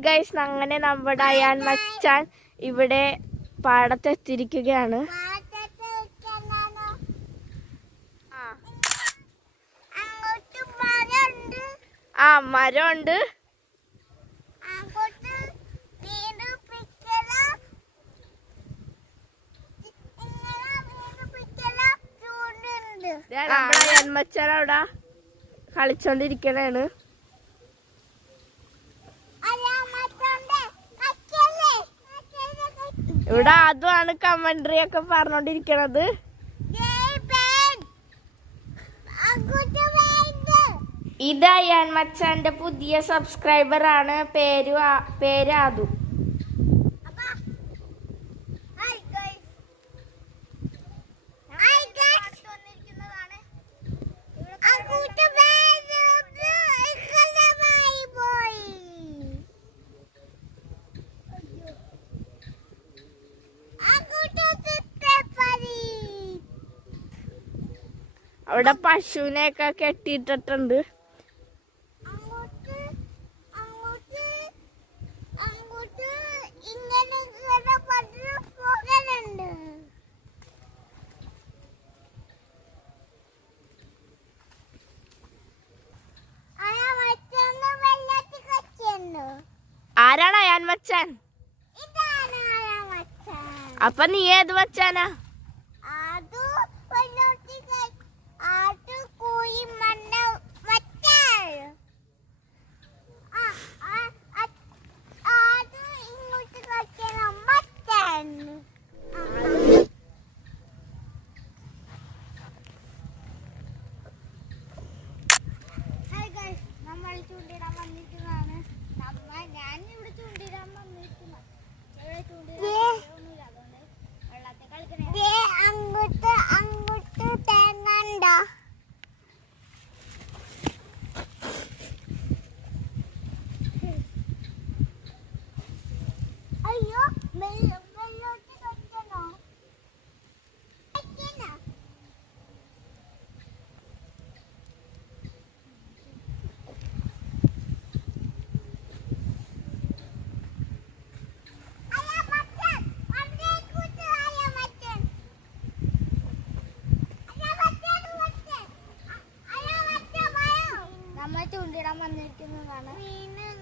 Guys അങ്ങനെ നമ്മുടെ അയാൻ മച്ചാൻ ഇവിടെ പാടത്തെത്തിയിരിക്കുകയാണ്. ആ. മരമുണ്ട്. ആ മച്ചാൻ അവിടെ വീട് ഇവിടെ അതുമാണ് കമന്ററി ഒക്കെ പറഞ്ഞോണ്ടിരിക്കണത്. ഇത് അയാൻ മച്ചാന്റെ പുതിയ സബ്സ്ക്രൈബർ ആണ്. പേര് പേര് അവിടെ പശുവിനെയൊക്കെ കെട്ടിയിട്ടിട്ടുണ്ട്. ആരാണ് അയാൻ വച്ചാൻ? മച്ചാൻ അപ്പൊ നീ ഏത് മച്ചാനാ ഞങ്ങൾ ചൂണ്ടിടാൻ വന്നിരിക്കുന്നതാണ്. നമ്മ ഞാൻ ഇവിടെ ചൂണ്ടിടാൻ വന്നിരിക്കുന്നത്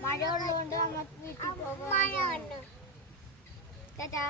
മഴ ഉള്ളതുകൊണ്ട് നമുക്ക് വീട്ടിൽ പോകാം ചേട്ടാ